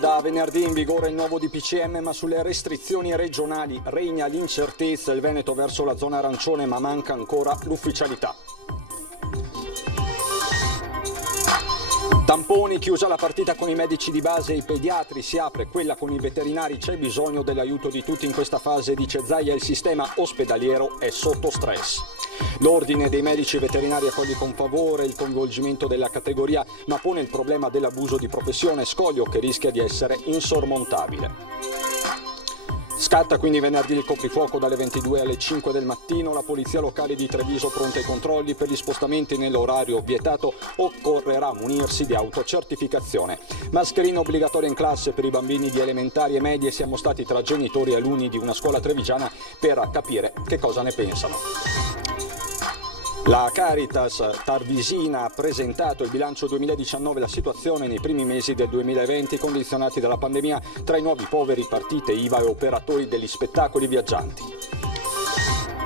Da venerdì in vigore il nuovo DPCM, ma sulle restrizioni regionali regna l'incertezza. Il Veneto verso la zona arancione, ma manca ancora l'ufficialità. Tamponi, chiusa la partita con i medici di base e i pediatri, si apre quella con i veterinari. C'è bisogno dell'aiuto di tutti in questa fase, dice Zaia. Il sistema ospedaliero è sotto stress. L'ordine dei medici veterinari accoglie con favore il coinvolgimento della categoria, ma pone il problema dell'abuso di professione, scoglio che rischia di essere insormontabile. Scatta quindi venerdì il coprifuoco dalle 22 alle 5 del mattino. La polizia locale di Treviso pronta ai controlli. Per gli spostamenti nell'orario vietato occorrerà munirsi di autocertificazione. Mascherina obbligatoria in classe per i bambini di elementari e medie. Siamo stati tra genitori e alunni di una scuola trevigiana per capire che cosa ne pensano. La Caritas Tarvisina ha presentato il bilancio 2019, la situazione nei primi mesi del 2020 condizionati dalla pandemia, tra i nuovi poveri partite IVA e operatori degli spettacoli viaggianti.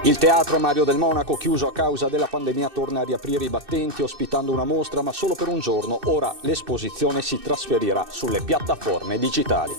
Il teatro Mario del Monaco, chiuso a causa della pandemia, torna a riaprire i battenti ospitando una mostra, ma solo per un giorno. Ora l'esposizione si trasferirà sulle piattaforme digitali.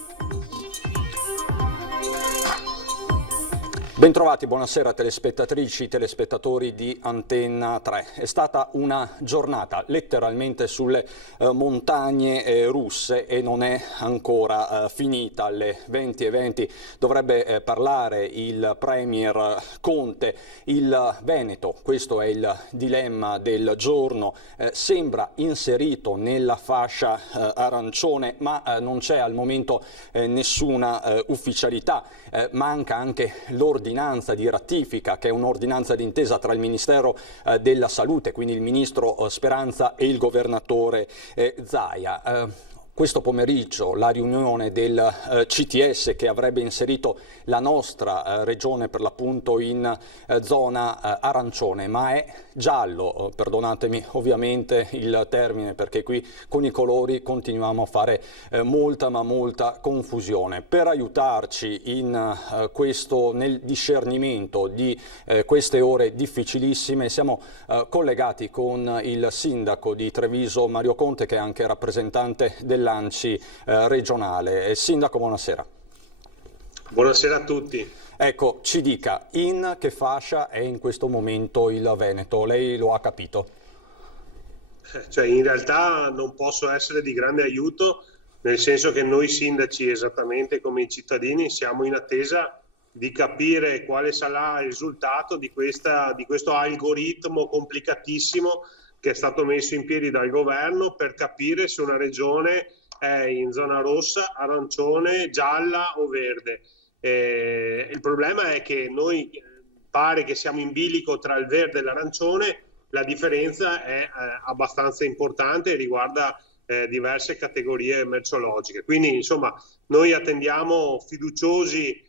Bentrovati, buonasera telespettatrici, telespettatori di Antenna 3. È stata una giornata letteralmente sulle montagne russe e non è ancora finita. Alle 20:20 dovrebbe parlare il Premier Conte. Il Veneto, questo è il dilemma del giorno, sembra inserito nella fascia arancione, ma non c'è al momento nessuna ufficialità. Manca anche l'ordinanza di ratifica, che è un'ordinanza d'intesa tra il Ministero della Salute, quindi il Ministro Speranza, e il Governatore Zaia. Questo pomeriggio la riunione del CTS, che avrebbe inserito la nostra regione per l'appunto in zona arancione, ma è giallo, perdonatemi ovviamente il termine, perché qui con i colori continuiamo a fare molta confusione. Per aiutarci in nel discernimento di queste ore difficilissime siamo collegati con il sindaco di Treviso Mario Conte, che è anche rappresentante dell'ANCI regionale. Sindaco, buonasera. Buonasera a tutti. Ecco, ci dica, in che fascia è in questo momento il Veneto? Lei lo ha capito? Cioè, in realtà non posso essere di grande aiuto, nel senso che noi sindaci, esattamente come i cittadini, siamo in attesa di capire quale sarà il risultato di questo algoritmo complicatissimo che è stato messo in piedi dal governo per capire se una regione è in zona rossa, arancione, gialla o verde. Il problema è che noi pare che siamo in bilico tra il verde e l'arancione. La differenza è abbastanza importante e riguarda diverse categorie merceologiche. Quindi, insomma, noi attendiamo fiduciosi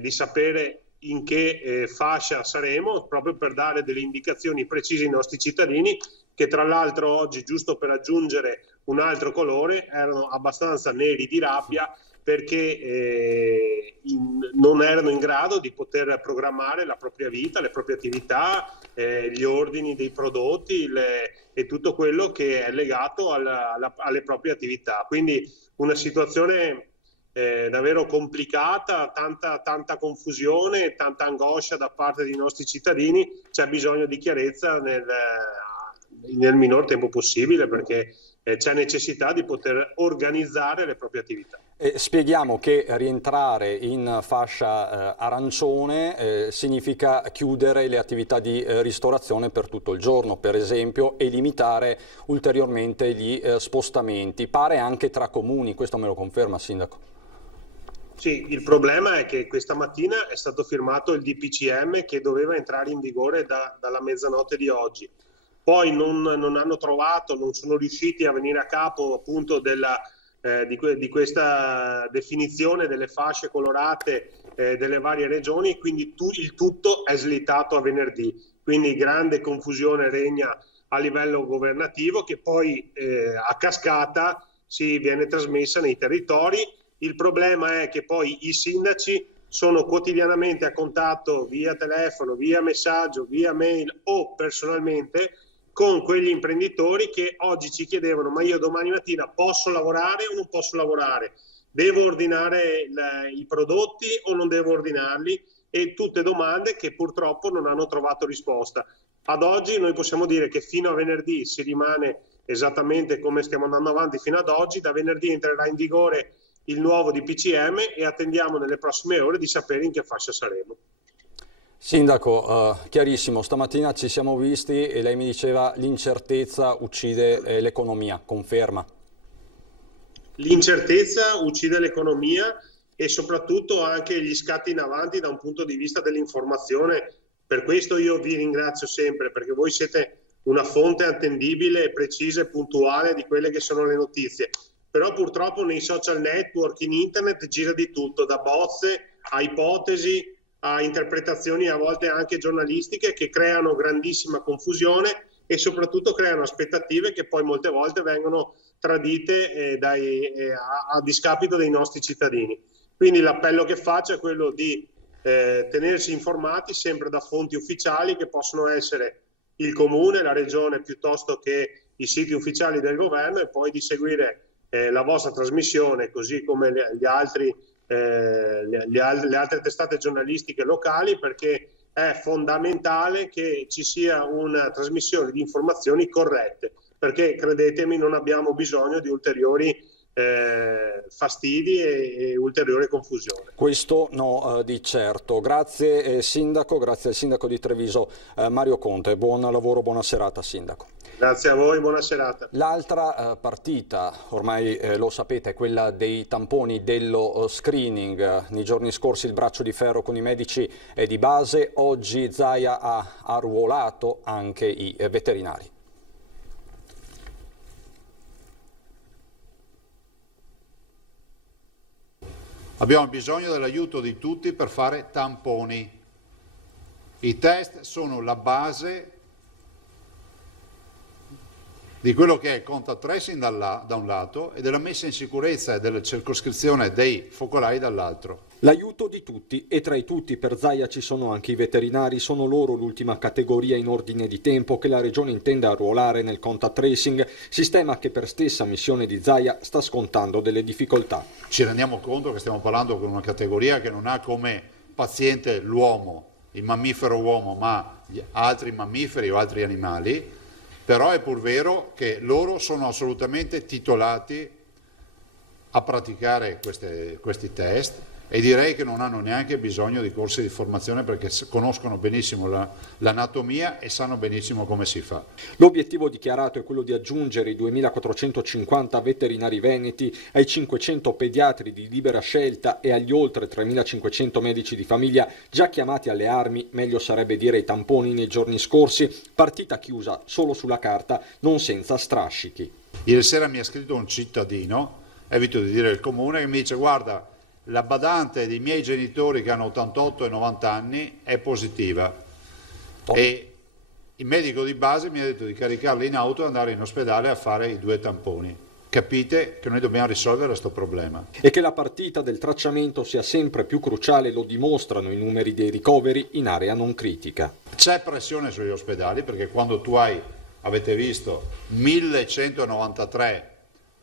di sapere in che fascia saremo, proprio per dare delle indicazioni precise ai nostri cittadini, che tra l'altro oggi, giusto per aggiungere un altro colore, erano abbastanza neri di rabbia perché non erano in grado di poter programmare la propria vita, le proprie attività, gli ordini dei prodotti e tutto quello che è legato alle proprie attività. Quindi una situazione davvero complicata, tanta confusione, tanta angoscia da parte dei nostri cittadini. C'è bisogno di chiarezza nel minor tempo possibile, perché c'è necessità di poter organizzare le proprie attività. Spieghiamo che rientrare in fascia arancione significa chiudere le attività di ristorazione per tutto il giorno, per esempio, e limitare ulteriormente gli spostamenti. Pare anche tra comuni, questo me lo conferma, Sindaco? Sì, il problema è che questa mattina è stato firmato il DPCM che doveva entrare in vigore dalla mezzanotte di oggi. Poi non hanno trovato, non sono riusciti a venire a capo appunto di questa definizione delle fasce colorate delle varie regioni, quindi il tutto è slittato a venerdì. Quindi grande confusione regna a livello governativo, che poi a cascata si viene trasmessa nei territori. Il problema è che poi i sindaci sono quotidianamente a contatto via telefono, via messaggio, via mail o personalmente con quegli imprenditori che oggi ci chiedevano: ma io domani mattina posso lavorare o non posso lavorare? Devo ordinare i prodotti o non devo ordinarli? E tutte domande che purtroppo non hanno trovato risposta. Ad oggi noi possiamo dire che fino a venerdì si rimane esattamente come stiamo andando avanti fino ad oggi. Da venerdì entrerà in vigore il nuovo DPCM e attendiamo nelle prossime ore di sapere in che fascia saremo. Sindaco, chiarissimo, stamattina ci siamo visti e lei mi diceva l'incertezza uccide l'economia, conferma? L'incertezza uccide l'economia e soprattutto anche gli scatti in avanti da un punto di vista dell'informazione. Per questo io vi ringrazio sempre, perché voi siete una fonte attendibile, precisa e puntuale di quelle che sono le notizie. Però purtroppo nei social network, in internet, gira di tutto, da bozze a ipotesi, a interpretazioni a volte anche giornalistiche che creano grandissima confusione e soprattutto creano aspettative che poi molte volte vengono tradite a discapito dei nostri cittadini. Quindi l'appello che faccio è quello di tenersi informati sempre da fonti ufficiali che possono essere il comune, la regione, piuttosto che i siti ufficiali del governo, e poi di seguire la vostra trasmissione, così come le altre testate giornalistiche locali, perché è fondamentale che ci sia una trasmissione di informazioni corrette, perché credetemi non abbiamo bisogno di ulteriori fastidi e ulteriore confusione. Questo no, di certo. Grazie Sindaco, grazie al Sindaco di Treviso Mario Conte, buon lavoro, buona serata Sindaco. Grazie a voi, buona serata. L'altra partita, ormai lo sapete, è quella dei tamponi, dello screening. Nei giorni scorsi il braccio di ferro con i medici è di base, oggi Zaia ha arruolato anche i veterinari. Abbiamo bisogno dell'aiuto di tutti per fare tamponi. I test sono la base di quello che è il contact tracing da un lato e della messa in sicurezza e della circoscrizione dei focolai dall'altro. L'aiuto di tutti, e tra i tutti per Zaia ci sono anche i veterinari, sono loro l'ultima categoria in ordine di tempo che la Regione intende arruolare nel contact tracing, sistema che per stessa missione di Zaia sta scontando delle difficoltà. Ci rendiamo conto che stiamo parlando con una categoria che non ha come paziente l'uomo, il mammifero uomo, ma altri mammiferi o altri animali, però è pur vero che loro sono assolutamente titolati a praticare questi test, e direi che non hanno neanche bisogno di corsi di formazione perché conoscono benissimo l'anatomia e sanno benissimo come si fa. L'obiettivo dichiarato è quello di aggiungere i 2.450 veterinari veneti ai 500 pediatri di libera scelta e agli oltre 3.500 medici di famiglia già chiamati alle armi, meglio sarebbe dire ai tamponi nei giorni scorsi, partita chiusa solo sulla carta, non senza strascichi. Ieri sera mi ha scritto un cittadino, evito di dire il comune, che mi dice: guarda, la badante dei miei genitori che hanno 88 e 90 anni è positiva e il medico di base mi ha detto di caricarla in auto e andare in ospedale a fare i 2 tamponi. Capite che noi dobbiamo risolvere questo problema. E che la partita del tracciamento sia sempre più cruciale lo dimostrano i numeri dei ricoveri in area non critica. C'è pressione sugli ospedali perché quando tu avete visto, 1193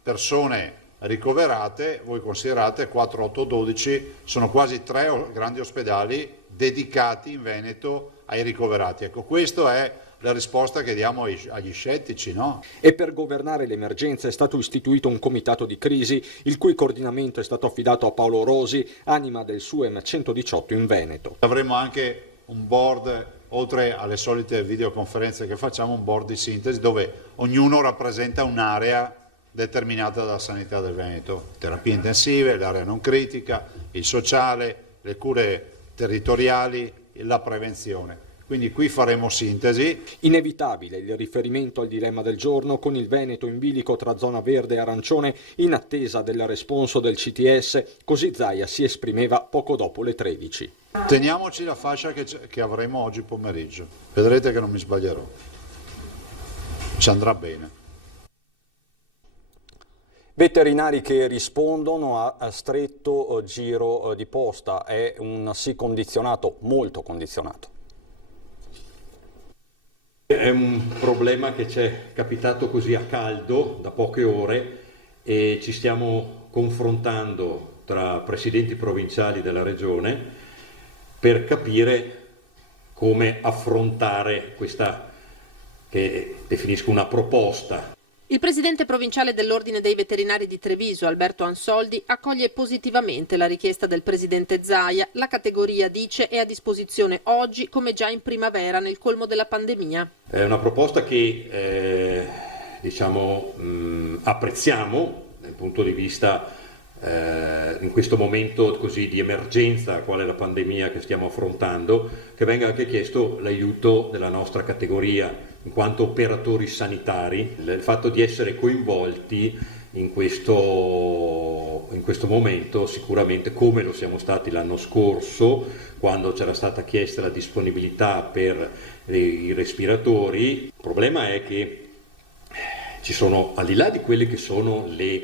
persone ricoverate, voi considerate 4, 8, 12, sono quasi 3 grandi ospedali dedicati in Veneto ai ricoverati. Ecco, questa è la risposta che diamo agli scettici, no? E per governare l'emergenza è stato istituito un comitato di crisi, il cui coordinamento è stato affidato a Paolo Rosi, anima del SUEM 118 in Veneto. Avremo anche un board, oltre alle solite videoconferenze che facciamo, un board di sintesi dove ognuno rappresenta un'area determinata dalla sanità del Veneto, terapie intensive, l'area non critica, il sociale, le cure territoriali e la prevenzione. Quindi qui faremo sintesi. Inevitabile il riferimento al dilemma del giorno, con il Veneto in bilico tra zona verde e arancione in attesa del responso del CTS, così Zaia si esprimeva poco dopo le 13. Teniamoci la fascia che avremo oggi pomeriggio, vedrete che non mi sbaglierò, ci andrà bene. Veterinari che rispondono a stretto giro di posta, è un sì condizionato, molto condizionato. È un problema che ci è capitato così a caldo da poche ore e ci stiamo confrontando tra presidenti provinciali della regione per capire come affrontare questa, che definisco una proposta. Il presidente provinciale dell'Ordine dei Veterinari di Treviso, Alberto Ansoldi, accoglie positivamente la richiesta del presidente Zaia. La categoria, dice, è a disposizione oggi come già in primavera nel colmo della pandemia. È una proposta che apprezziamo dal punto di vista in questo momento così di emergenza quale la pandemia che stiamo affrontando, che venga anche chiesto l'aiuto della nostra categoria in quanto operatori sanitari, il fatto di essere coinvolti in questo momento sicuramente, come lo siamo stati l'anno scorso quando c'era stata chiesta la disponibilità per i respiratori. Il problema è che ci sono, al di là di quelle che sono le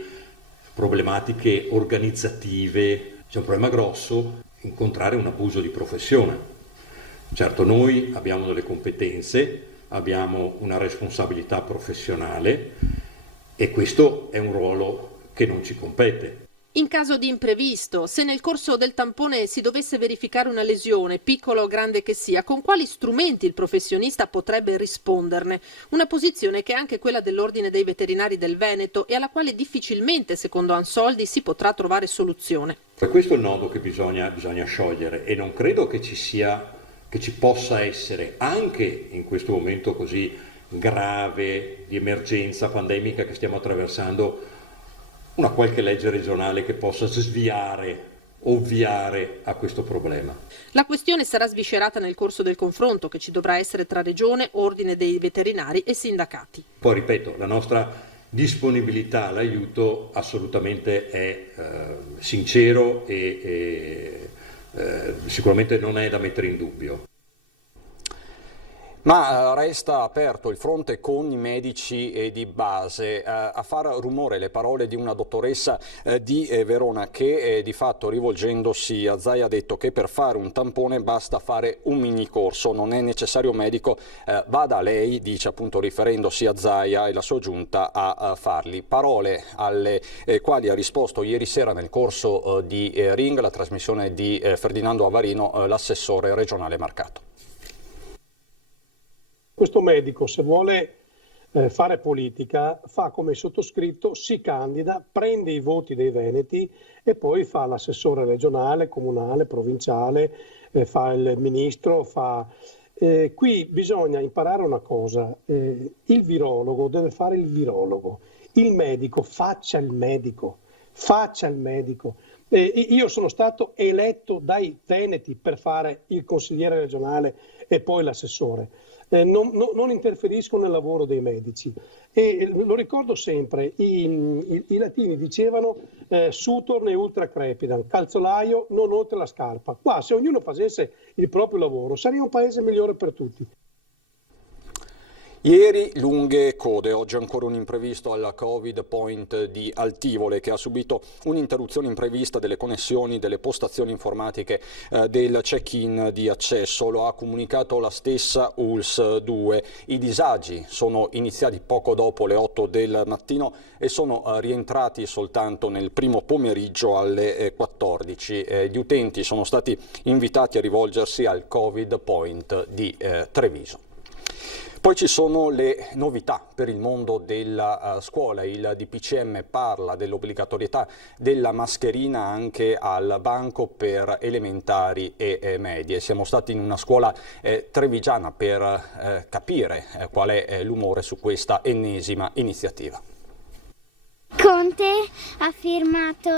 problematiche organizzative, c'è un problema grosso: incontrare un abuso di professione. Certo, noi abbiamo delle competenze, abbiamo una responsabilità professionale e questo è un ruolo che non ci compete. In caso di imprevisto, se nel corso del tampone si dovesse verificare una lesione, piccola o grande che sia, con quali strumenti il professionista potrebbe risponderne? Una posizione che è anche quella dell'Ordine dei Veterinari del Veneto e alla quale difficilmente, secondo Ansoldi, si potrà trovare soluzione. Questo è il nodo che bisogna sciogliere e non credo che ci possa essere, anche in questo momento così grave di emergenza pandemica che stiamo attraversando, una qualche legge regionale che possa ovviare a questo problema. La questione sarà sviscerata nel corso del confronto che ci dovrà essere tra Regione, Ordine dei Veterinari e sindacati. Poi ripeto, la nostra disponibilità all'aiuto assolutamente è sincero e sicuramente non è da mettere in dubbio. Ma resta aperto il fronte con i medici di base. A far rumore le parole di una dottoressa di Verona che di fatto, rivolgendosi a Zaia, ha detto che per fare un tampone basta fare un mini corso, non è necessario medico, vada lei, dice appunto riferendosi a Zaia e la sua giunta, a farli. Parole alle quali ha risposto ieri sera nel corso di Ring, la trasmissione di Ferdinando Avarino, l'assessore regionale Marcato. Questo medico, se vuole fare politica, fa come il sottoscritto, si candida, prende i voti dei veneti e poi fa l'assessore regionale, comunale, provinciale, fa il ministro, qui bisogna imparare una cosa: il virologo deve fare il virologo, il medico faccia il medico, io sono stato eletto dai veneti per fare il consigliere regionale e poi l'assessore. Non interferisco nel lavoro dei medici e lo ricordo sempre, i latini dicevano sutor ne ultra crepidam, calzolaio non oltre la scarpa. Qua se ognuno facesse il proprio lavoro sarebbe un paese migliore per tutti. Ieri lunghe code, oggi ancora un imprevisto al Covid Point di Altivole che ha subito un'interruzione imprevista delle connessioni delle postazioni informatiche del check-in di accesso, lo ha comunicato la stessa ULSS 2. I disagi sono iniziati poco dopo le 8 del mattino e sono rientrati soltanto nel primo pomeriggio alle 14. Gli utenti sono stati invitati a rivolgersi al Covid Point di Treviso. Poi ci sono le novità per il mondo della scuola. Il DPCM parla dell'obbligatorietà della mascherina anche al banco per elementari e medie. Siamo stati in una scuola trevigiana per capire qual è l'umore su questa ennesima iniziativa. Conte ha firmato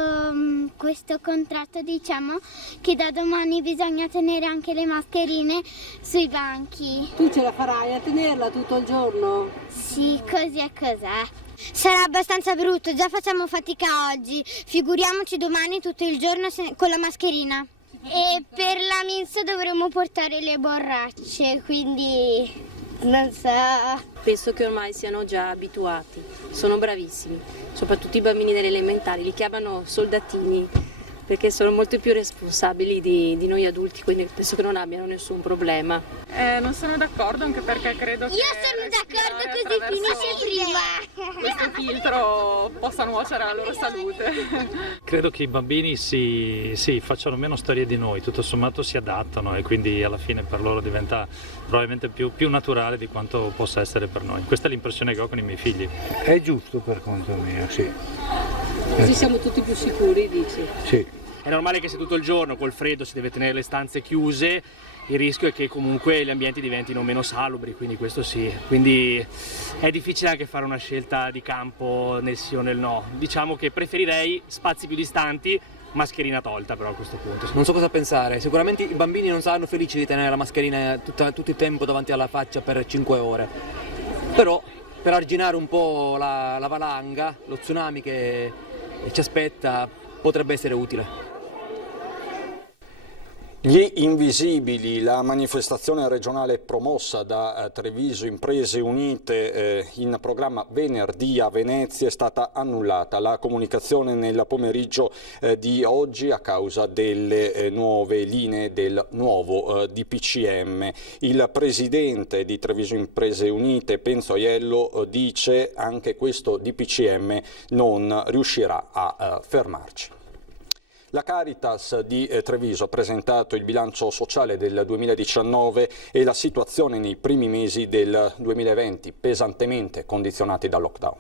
questo contratto, diciamo, che da domani bisogna tenere anche le mascherine sui banchi. Tu ce la farai a tenerla tutto il giorno? Sì, così è cos'è. Sarà abbastanza brutto, già facciamo fatica oggi, figuriamoci domani tutto il giorno con la mascherina. E per la mensa dovremo portare le borracce, quindi non so. Penso che ormai siano già abituati, sono bravissimi, soprattutto i bambini delle elementari, li chiamano soldatini. perché sono molto più responsabili di noi adulti, quindi penso che non abbiano nessun problema. Non sono d'accordo, anche perché credo che sono d'accordo, così finisce prima. questo filtro possa nuocere alla loro salute. Credo che i bambini sì, facciano meno storie di noi, tutto sommato si adattano e quindi alla fine per loro diventa probabilmente più naturale di quanto possa essere per noi. Questa è l'impressione che ho con i miei figli. È giusto per conto mio, sì. Così siamo tutti più sicuri, dici? Sì. È normale che se tutto il giorno col freddo si deve tenere le stanze chiuse, il rischio è che comunque gli ambienti diventino meno salubri, quindi questo sì. Quindi è difficile anche fare una scelta di campo nel sì o nel no. Diciamo che preferirei spazi più distanti, mascherina tolta però a questo punto. Non so cosa pensare, sicuramente i bambini non saranno felici di tenere la mascherina tutto il tempo davanti alla faccia per 5 ore, però per arginare un po' la valanga, lo tsunami che ci aspetta, potrebbe essere utile. Gli Invisibili, la manifestazione regionale promossa da Treviso Imprese Unite in programma venerdì a Venezia è stata annullata. La comunicazione nel pomeriggio di oggi a causa delle nuove linee del nuovo DPCM. Il presidente di Treviso Imprese Unite, Penzo Aiello, dice anche questo DPCM non riuscirà a fermarci. La Caritas di Treviso ha presentato il bilancio sociale del 2019 e la situazione nei primi mesi del 2020, pesantemente condizionati dal lockdown.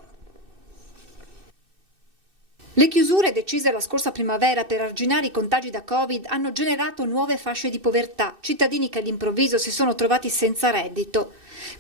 Le chiusure decise la scorsa primavera per arginare i contagi da Covid hanno generato nuove fasce di povertà, cittadini che all'improvviso si sono trovati senza reddito.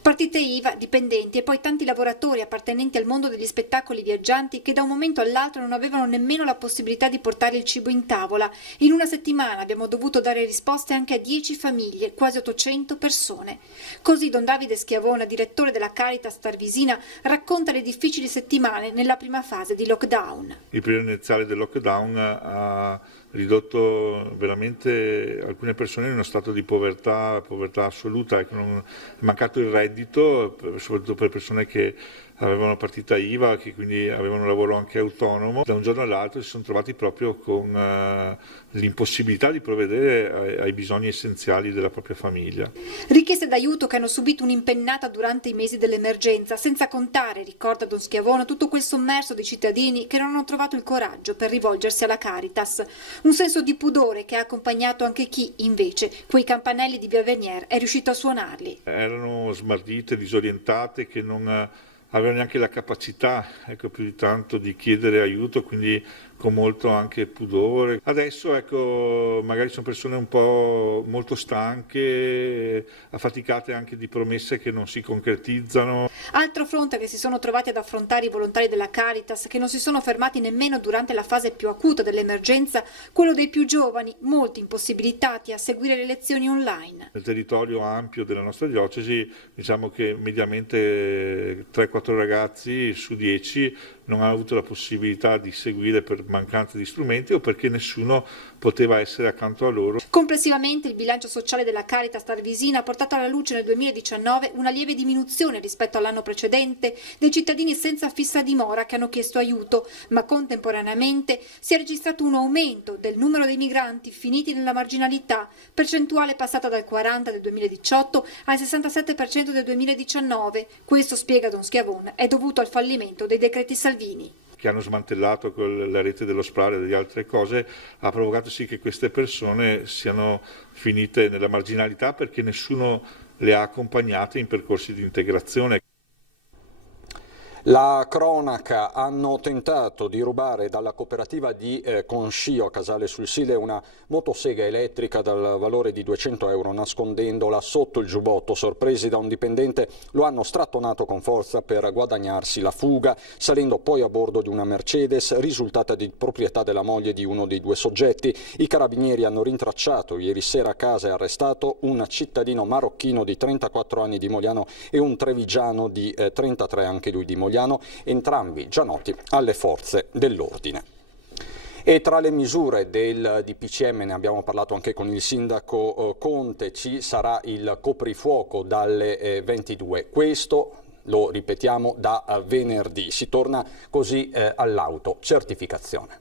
Partite IVA, dipendenti e poi tanti lavoratori appartenenti al mondo degli spettacoli viaggianti che da un momento all'altro non avevano nemmeno la possibilità di portare il cibo in tavola. In una settimana abbiamo dovuto dare risposte anche a 10 famiglie, quasi 800 persone. Così Don Davide Schiavona, direttore della Caritas Tarvisina, racconta le difficili settimane nella prima fase di lockdown. Il periodo iniziale del lockdown ha ridotto veramente alcune persone in uno stato di povertà assoluta, che non è mancato il reddito, soprattutto per persone che avevano partita IVA, che quindi avevano un lavoro anche autonomo. Da un giorno all'altro si sono trovati proprio con l'impossibilità di provvedere ai bisogni essenziali della propria famiglia. Richieste d'aiuto che hanno subito un'impennata durante i mesi dell'emergenza, senza contare, ricorda Don Schiavona, tutto quel sommerso di cittadini che non hanno trovato il coraggio per rivolgersi alla Caritas. Un senso di pudore che ha accompagnato anche chi, invece, quei campanelli di Via Vernier è riuscito a suonarli. Erano smarrite, disorientate, che non avevano neanche la capacità, più di tanto, di chiedere aiuto, quindi con molto anche pudore. Adesso magari sono persone un po' molto stanche, affaticate anche di promesse che non si concretizzano. Altro fronte che si sono trovati ad affrontare i volontari della Caritas, che non si sono fermati nemmeno durante la fase più acuta dell'emergenza, quello dei più giovani, molti impossibilitati a seguire le lezioni online. Nel territorio ampio della nostra diocesi, diciamo che mediamente 3-4 ragazzi su 10 non hanno avuto la possibilità di seguire per mancanza di strumenti o perché nessuno poteva essere accanto a loro. Complessivamente il bilancio sociale della Caritas Tarvisina ha portato alla luce nel 2019 una lieve diminuzione rispetto all'anno precedente dei cittadini senza fissa dimora che hanno chiesto aiuto, ma contemporaneamente si è registrato un aumento del numero dei migranti finiti nella marginalità, percentuale passata dal 40% del 2018 al 67% del 2019. Questo, spiega Don Schiavone, è dovuto al fallimento dei decreti Salvini, che hanno smantellato la rete dello SPRAR e delle altre cose, ha provocato sì che queste persone siano finite nella marginalità perché nessuno le ha accompagnate in percorsi di integrazione. La cronaca: hanno tentato di rubare dalla cooperativa di Concio a Casale sul Sile una motosega elettrica dal valore di 200 euro nascondendola sotto il giubbotto. Sorpresi da un dipendente, lo hanno strattonato con forza per guadagnarsi la fuga, salendo poi a bordo di una Mercedes risultata di proprietà della moglie di uno dei due soggetti. I carabinieri hanno rintracciato ieri sera a casa e arrestato un cittadino marocchino di 34 anni di Mogliano e un trevigiano di 33 anche lui di Mogliano, entrambi già noti alle forze dell'ordine. E tra le misure del DPCM, ne abbiamo parlato anche con il sindaco Conte, ci sarà il coprifuoco dalle 22. Questo, lo ripetiamo, da venerdì. Si torna così all'autocertificazione.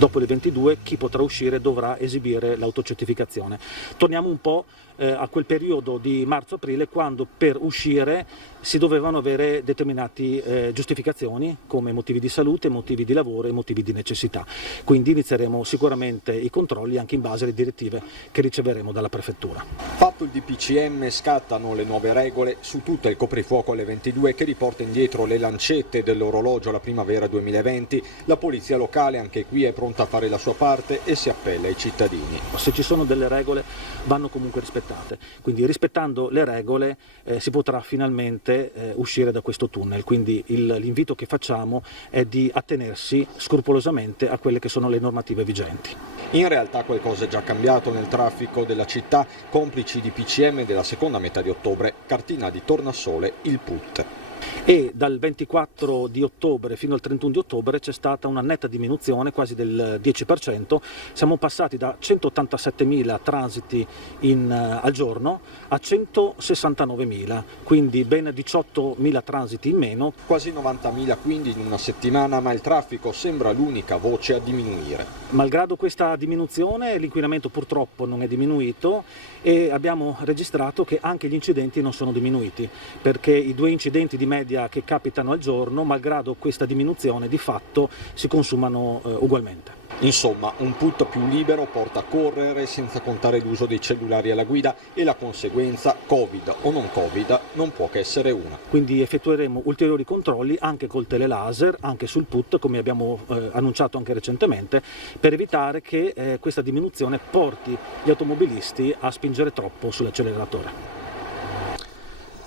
Dopo le 22 chi potrà uscire dovrà esibire l'autocertificazione. Torniamo un po' a quel periodo di marzo-aprile, quando per uscire si dovevano avere determinate giustificazioni come motivi di salute, motivi di lavoro e motivi di necessità. Quindi inizieremo sicuramente i controlli anche in base alle direttive che riceveremo dalla prefettura. Fatto il DPCM, scattano le nuove regole su tutto il coprifuoco alle 22 che riporta indietro le lancette dell'orologio alla primavera 2020. La polizia locale anche qui è pronta a fare la sua parte e si appella ai cittadini. Se ci sono delle regole vanno comunque rispettate, quindi rispettando le regole si potrà finalmente uscire da questo tunnel, quindi l'invito che facciamo è di attenersi scrupolosamente a quelle che sono le normative vigenti. In realtà qualcosa è già cambiato nel traffico della città, complici di PCM della seconda metà di ottobre, cartina di tornasole il PUT. E dal 24 di ottobre fino al 31 di ottobre c'è stata una netta diminuzione, quasi del 10%, siamo passati da 187.000 transiti al giorno a 169.000, quindi ben 18.000 transiti in meno. Quasi 90.000 quindi in una settimana, ma il traffico sembra l'unica voce a diminuire. Malgrado questa diminuzione l'inquinamento purtroppo non è diminuito e abbiamo registrato che anche gli incidenti non sono diminuiti, perché i 2 incidenti di media che capitano al giorno, malgrado questa diminuzione, di fatto si consumano ugualmente. Insomma, un PUT più libero porta a correre senza contare l'uso dei cellulari alla guida e la conseguenza, Covid o non Covid, non può che essere una. Quindi effettueremo ulteriori controlli anche col telelaser, anche sul PUT, come abbiamo annunciato anche recentemente, per evitare che questa diminuzione porti gli automobilisti a spingere troppo sull'acceleratore.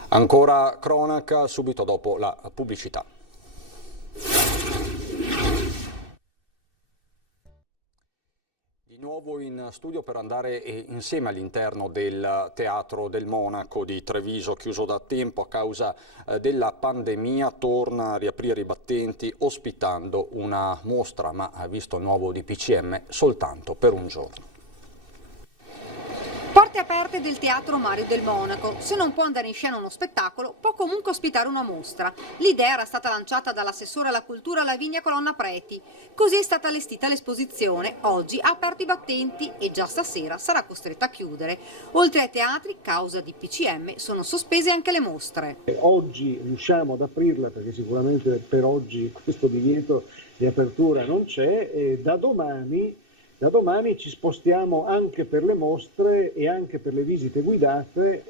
Ancora cronaca subito dopo la pubblicità. Di nuovo in studio per andare insieme all'interno del Teatro del Monaco di Treviso, chiuso da tempo a causa della pandemia, torna a riaprire i battenti ospitando una mostra, ma visto il nuovo DPCM soltanto per un giorno. Porte aperte del Teatro Mario del Monaco. Se non può andare in scena uno spettacolo, può comunque ospitare una mostra. L'idea era stata lanciata dall'assessore alla cultura Lavinia Colonna Preti. Così è stata allestita l'esposizione. Oggi ha aperto i battenti e già stasera sarà costretta a chiudere. Oltre ai teatri, causa di PCM, sono sospese anche le mostre. Oggi riusciamo ad aprirla perché sicuramente per oggi questo divieto di apertura non c'è e da domani ci spostiamo anche per le mostre e anche per le visite guidate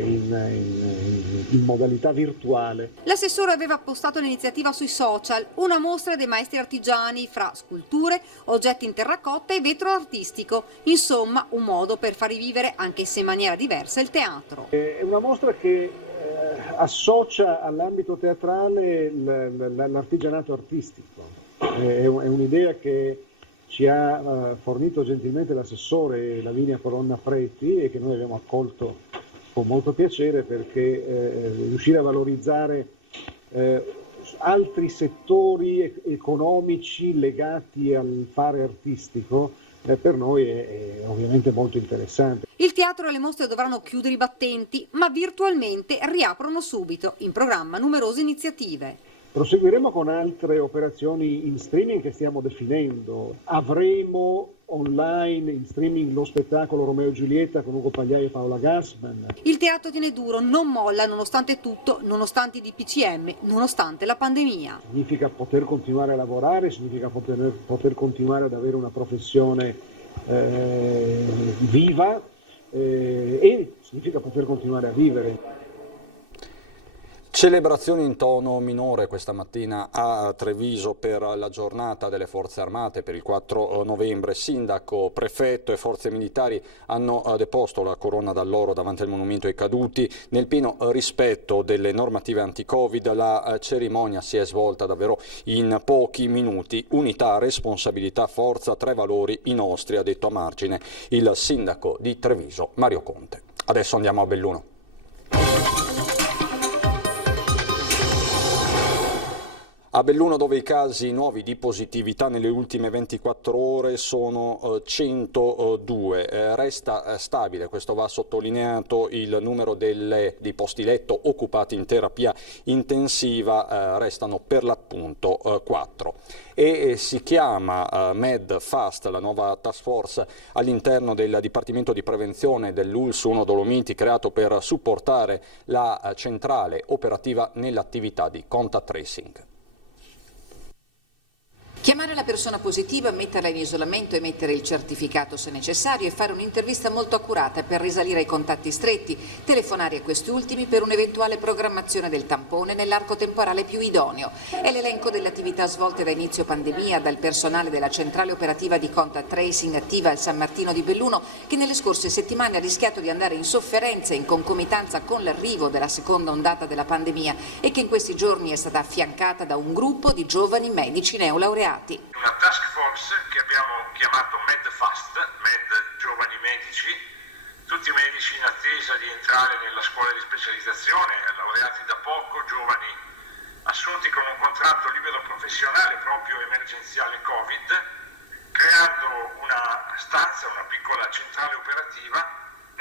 in modalità virtuale. L'assessore aveva postato l'iniziativa sui social, una mostra dei maestri artigiani fra sculture, oggetti in terracotta e vetro artistico. Insomma, un modo per far rivivere, anche se in maniera diversa, il teatro. È una mostra che associa all'ambito teatrale l'artigianato artistico. È un'idea che ci ha fornito gentilmente l'assessore Lavinia Colonna Preti e che noi abbiamo accolto con molto piacere, perché riuscire a valorizzare altri settori economici legati al fare artistico per noi è ovviamente molto interessante. Il teatro e le mostre dovranno chiudere i battenti, ma virtualmente riaprono subito. In programma numerose iniziative. Proseguiremo con altre operazioni in streaming che stiamo definendo. Avremo online in streaming lo spettacolo Romeo e Giulietta con Ugo Pagliai e Paola Gassman. Il teatro tiene duro, non molla nonostante tutto, nonostante i DPCM, nonostante la pandemia. Significa poter continuare a lavorare, significa poter continuare ad avere una professione viva e significa poter continuare a vivere. Celebrazioni in tono minore questa mattina a Treviso per la giornata delle Forze Armate per il 4 novembre. Sindaco, prefetto e forze militari hanno deposto la corona d'alloro davanti al monumento ai caduti. Nel pieno rispetto delle normative anti-Covid la cerimonia si è svolta davvero in pochi minuti. Unità, responsabilità, forza, 3 valori i nostri, ha detto a margine il sindaco di Treviso, Mario Conte. Adesso andiamo a Belluno. A Belluno, dove i casi nuovi di positività nelle ultime 24 ore sono 102, resta stabile, questo va sottolineato, il numero dei posti letto occupati in terapia intensiva, restano per l'appunto 4. E si chiama Medfast, la nuova task force all'interno del Dipartimento di Prevenzione dell'ULSS 1 Dolomiti, creato per supportare la centrale operativa nell'attività di contact tracing. Chiamare la persona positiva, metterla in isolamento, emettere il certificato se necessario e fare un'intervista molto accurata per risalire ai contatti stretti, telefonare a questi ultimi per un'eventuale programmazione del tampone nell'arco temporale più idoneo. È l'elenco delle attività svolte da inizio pandemia dal personale della centrale operativa di contact tracing attiva al San Martino di Belluno, che nelle scorse settimane ha rischiato di andare in sofferenza in concomitanza con l'arrivo della seconda ondata della pandemia e che in questi giorni è stata affiancata da un gruppo di giovani medici neolaureati. Una task force che abbiamo chiamato Medfast, Med Giovani Medici, tutti medici in attesa di entrare nella scuola di specializzazione, laureati da poco, giovani assunti con un contratto libero professionale proprio emergenziale Covid, creando una stanza, una piccola centrale operativa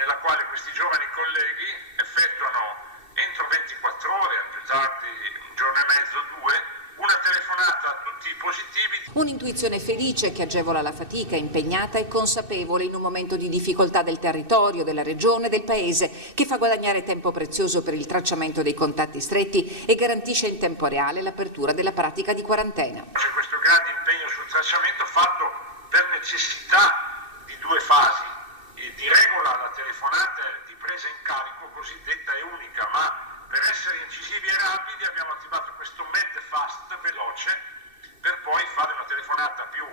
nella quale questi giovani colleghi effettuano entro 24 ore, al più tardi un giorno e mezzo, 2, una telefonata a tutti i positivi. Un'intuizione felice che agevola la fatica, impegnata e consapevole in un momento di difficoltà del territorio, della regione, del paese, che fa guadagnare tempo prezioso per il tracciamento dei contatti stretti e garantisce in tempo reale l'apertura della pratica di quarantena. C'è questo grande impegno sul tracciamento fatto per necessità di 2 fasi, di regola la telefonata di presa in carico cosiddetta e unica, ma per essere incisivi e rapidi abbiamo attivato questo Medfast veloce per poi fare una telefonata più,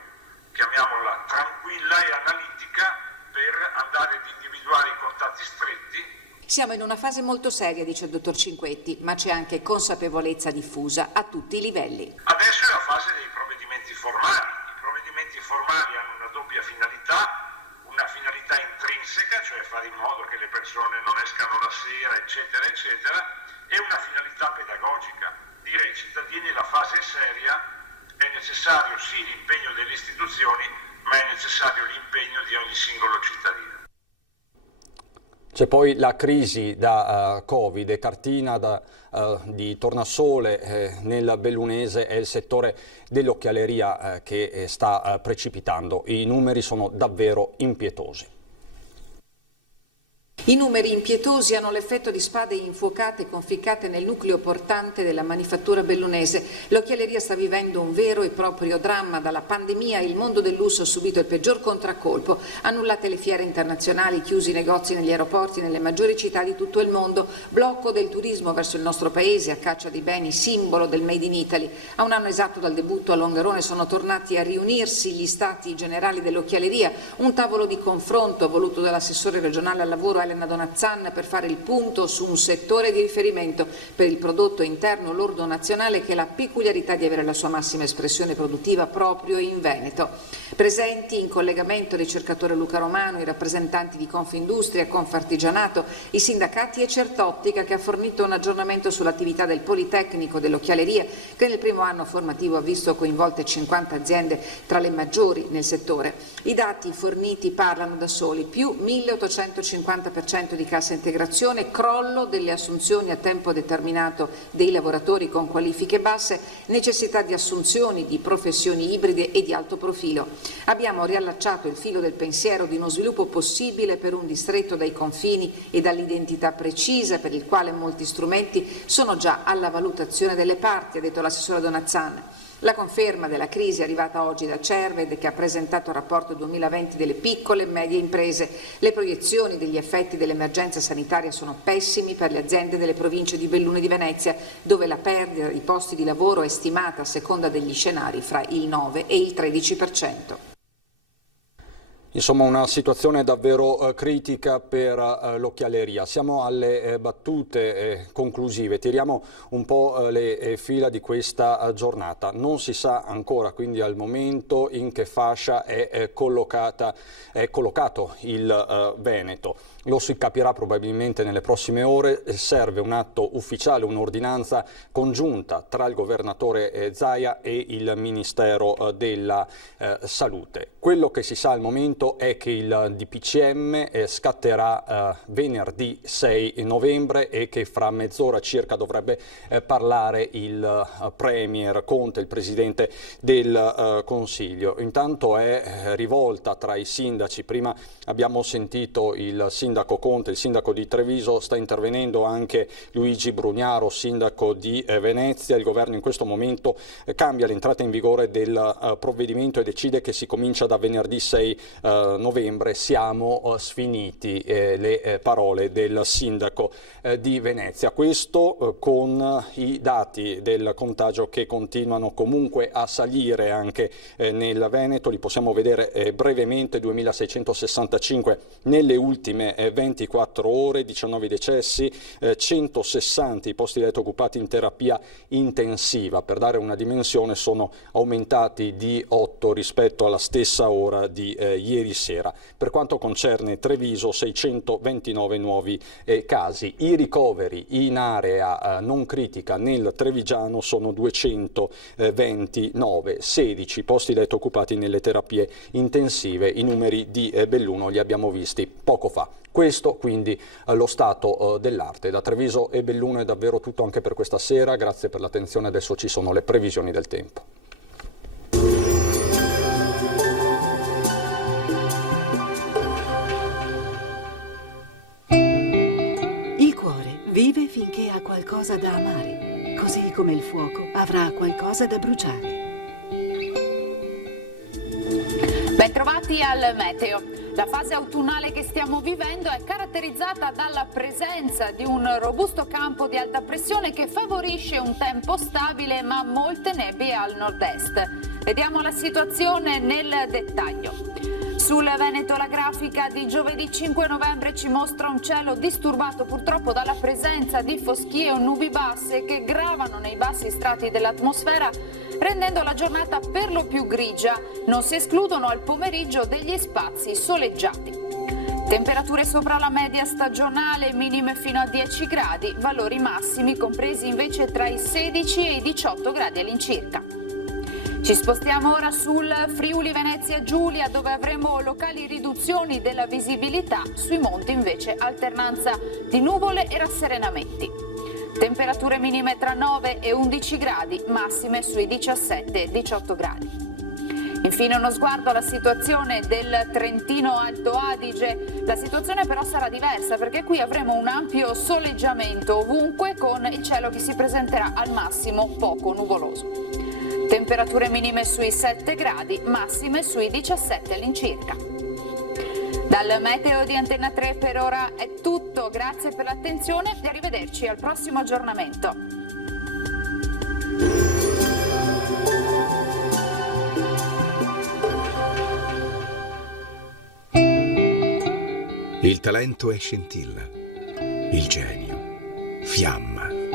chiamiamola, tranquilla e analitica per andare ad individuare i contatti stretti. Siamo in una fase molto seria, dice il dottor Cinquetti, ma c'è anche consapevolezza diffusa a tutti i livelli. Adesso è la fase dei provvedimenti formali. I provvedimenti formali hanno una doppia finalità, una finalità intrinseca, cioè fare in modo che le persone non escano la sera, eccetera, eccetera, e una finalità pedagogica, dire ai cittadini la fase è seria, è necessario sì l'impegno delle istituzioni, ma è necessario l'impegno di ogni singolo cittadino. C'è poi la crisi da Covid e cartina di tornasole nel bellunese, è il settore dell'occhialeria che sta precipitando. I numeri sono davvero impietosi. I numeri impietosi hanno l'effetto di spade infuocate conficcate nel nucleo portante della manifattura bellunese. L'occhialeria sta vivendo un vero e proprio dramma. Dalla pandemia il mondo del lusso ha subito il peggior contraccolpo. Annullate le fiere internazionali, chiusi i negozi negli aeroporti nelle maggiori città di tutto il mondo, blocco del turismo verso il nostro paese a caccia di beni simbolo del Made in Italy. A un anno esatto dal debutto a Longarone sono tornati a riunirsi gli stati generali dell'occhialeria, un tavolo di confronto voluto dall'assessore regionale al lavoro Elena Donazzan per fare il punto su un settore di riferimento per il prodotto interno lordo nazionale che ha la peculiarità di avere la sua massima espressione produttiva proprio in Veneto. Presenti in collegamento il ricercatore Luca Romano, i rappresentanti di Confindustria, Confartigianato, i sindacati e Certottica, che ha fornito un aggiornamento sull'attività del Politecnico dell'occhialeria, che nel primo anno formativo ha visto coinvolte 50 aziende tra le maggiori nel settore. I dati forniti parlano da soli, più 1850% di cassa integrazione, crollo delle assunzioni a tempo determinato dei lavoratori con qualifiche basse, necessità di assunzioni di professioni ibride e di alto profilo. Abbiamo riallacciato il filo del pensiero di uno sviluppo possibile per un distretto dai confini e dall'identità precisa, per il quale molti strumenti sono già alla valutazione delle parti, ha detto l'assessore Donazzan. La conferma della crisi è arrivata oggi da Cerved, che ha presentato il rapporto 2020 delle piccole e medie imprese. Le proiezioni degli effetti dell'emergenza sanitaria sono pessimi per le aziende delle province di Belluno e di Venezia, dove la perdita di posti di lavoro è stimata, a seconda degli scenari, fra il 9 e il 13%. Insomma, una situazione davvero critica per l'occhialeria. Siamo alle battute conclusive, tiriamo un po' le fila di questa giornata. Non si sa ancora quindi al momento in che fascia è collocato il Veneto. Lo si capirà probabilmente nelle prossime ore. Serve un atto ufficiale, un'ordinanza congiunta tra il governatore Zaia e il Ministero della Salute. Quello che si sa al momento è che il DPCM scatterà venerdì 6 novembre e che fra mezz'ora circa dovrebbe parlare il Premier Conte, il Presidente del Consiglio. Intanto è rivolta tra i sindaci. Prima abbiamo sentito il sindaco Conte, il sindaco di Treviso, sta intervenendo anche Luigi Brugnaro, sindaco di Venezia. Il governo in questo momento cambia l'entrata in vigore del provvedimento e decide che si comincia da venerdì 6 novembre. Siamo sfiniti, le parole del sindaco di Venezia. Questo con i dati del contagio che continuano comunque a salire anche nel Veneto. Li possiamo vedere brevemente: 2665 nelle ultime 24 ore, 19 decessi, 160 i posti letto occupati in terapia intensiva. Per dare una dimensione, sono aumentati di 8 rispetto alla stessa ora di ieri sera. Per quanto concerne Treviso, 629 nuovi casi. I ricoveri in area non critica nel Trevigiano sono 229, 16 posti letto occupati nelle terapie intensive. I numeri di Belluno li abbiamo visti poco fa. Questo quindi lo stato dell'arte. Da Treviso e Belluno è davvero tutto anche per questa sera. Grazie per l'attenzione. Adesso ci sono le previsioni del tempo. Il cuore vive finché ha qualcosa da amare, così come il fuoco avrà qualcosa da bruciare. Bentrovati al meteo. La fase autunnale che stiamo vivendo è caratterizzata dalla presenza di un robusto campo di alta pressione che favorisce un tempo stabile ma molte nebbie al nord-est. Vediamo la situazione nel dettaglio. Sul Veneto la grafica di giovedì 5 novembre ci mostra un cielo disturbato purtroppo dalla presenza di foschie o nubi basse che gravano nei bassi strati dell'atmosfera, rendendo la giornata per lo più grigia. Non si escludono al pomeriggio degli spazi soleggiati. Temperature sopra la media stagionale, minime fino a 10 gradi, valori massimi compresi invece tra i 16 e i 18 gradi all'incirca. Ci spostiamo ora sul Friuli Venezia Giulia, dove avremo locali riduzioni della visibilità, sui monti invece alternanza di nuvole e rasserenamenti. Temperature minime tra 9 e 11 gradi, massime sui 17 e 18 gradi. Infine uno sguardo alla situazione del Trentino Alto Adige. La situazione però sarà diversa, perché qui avremo un ampio soleggiamento ovunque, con il cielo che si presenterà al massimo poco nuvoloso. Temperature minime sui 7 gradi, massime sui 17 all'incirca. Dal meteo di Antenna 3 per ora è tutto, grazie per l'attenzione e arrivederci al prossimo aggiornamento. Il talento è scintilla, il genio, fiamma.